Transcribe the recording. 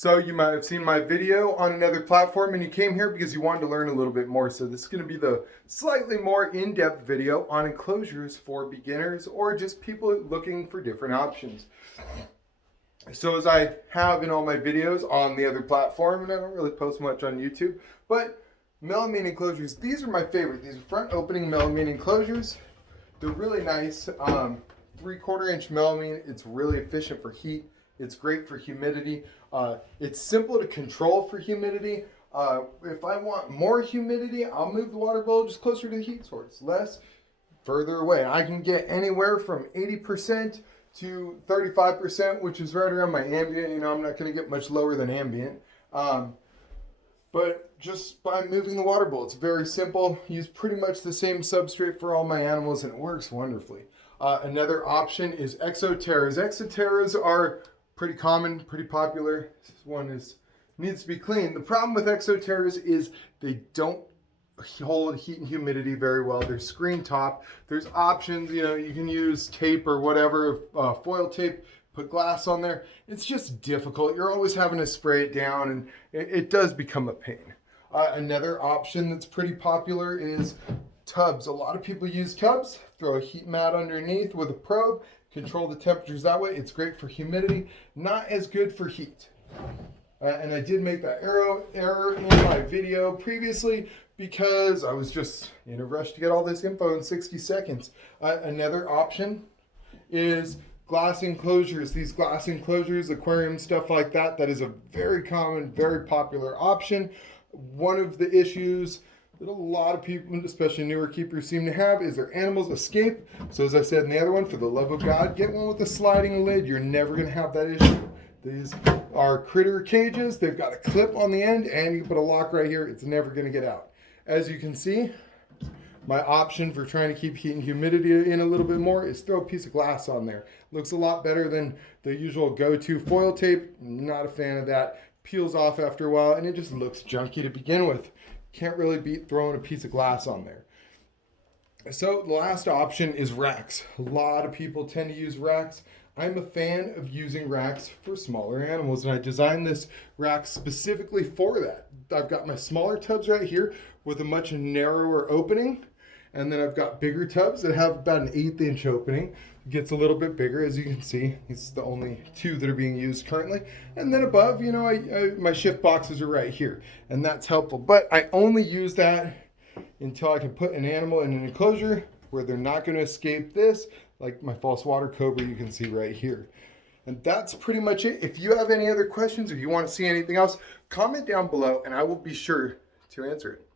So you might have seen my video on another platform and you came here because you wanted to learn a little bit more. So this is going to be the slightly more in-depth video on enclosures for beginners or just people looking for different options. So as I have in all my videos on the other platform, and I don't really post much on YouTube, but melamine enclosures, these are my favorite. These are front opening melamine enclosures. They're really nice. 3/4 inch melamine. It's really efficient for heat. It's great for humidity. It's simple to control for humidity. If I want more humidity, I'll move the water bowl just closer to the heat source. Less, further away. I can get anywhere from 80% to 35%, which is right around my ambient. You know, I'm not going to get much lower than ambient. But just by moving the water bowl, it's very simple. Use pretty much the same substrate for all my animals and it works wonderfully. Another option is exoterras. Exoterras are pretty common, pretty popular. This one needs to be cleaned. The problem with exoterras is they don't hold heat and humidity very well. They're screen top. There's options, you know, you can use tape or whatever, foil tape, put glass on there. It's just difficult. You're always having to spray it down and it does become a pain. Another option that's pretty popular is tubs. A lot of people use tubs, throw a heat mat underneath with a probe, control the temperatures that way. It's great for humidity, not as good for heat. And I did make that error in my video previously because I was just in a rush to get all this info in 60 seconds. Another option is glass enclosures. These glass enclosures, aquarium, stuff like that, that is a very common, very popular option. One of the issues that a lot of people, especially newer keepers, seem to have is their animals escape. So as I said in the other one, for the love of God, get one with a sliding lid. You're never going to have that issue. These are critter cages. They've got a clip on the end and you put a lock right here. It's never going to get out. As you can see, my option for trying to keep heat and humidity in a little bit more is throw a piece of glass on there. Looks a lot better than the usual go-to foil tape. Not a fan of that. Peels off after a while and it just looks junky to begin with. Can't really beat throwing a piece of glass on there. So the last option is racks. A lot of people tend to use racks. I'm a fan of using racks for smaller animals and I designed this rack specifically for that. I've got my smaller tubs right here with a much narrower opening. And then I've got bigger tubs that have about an 1/8 inch opening. It gets a little bit bigger, as you can see. It's the only two that are being used currently. And then above, you know, my shift boxes are right here. And that's helpful. But I only use that until I can put an animal in an enclosure where they're not going to escape this, like my false water cobra you can see right here. And that's pretty much it. If you have any other questions or you want to see anything else, comment down below and I will be sure to answer it.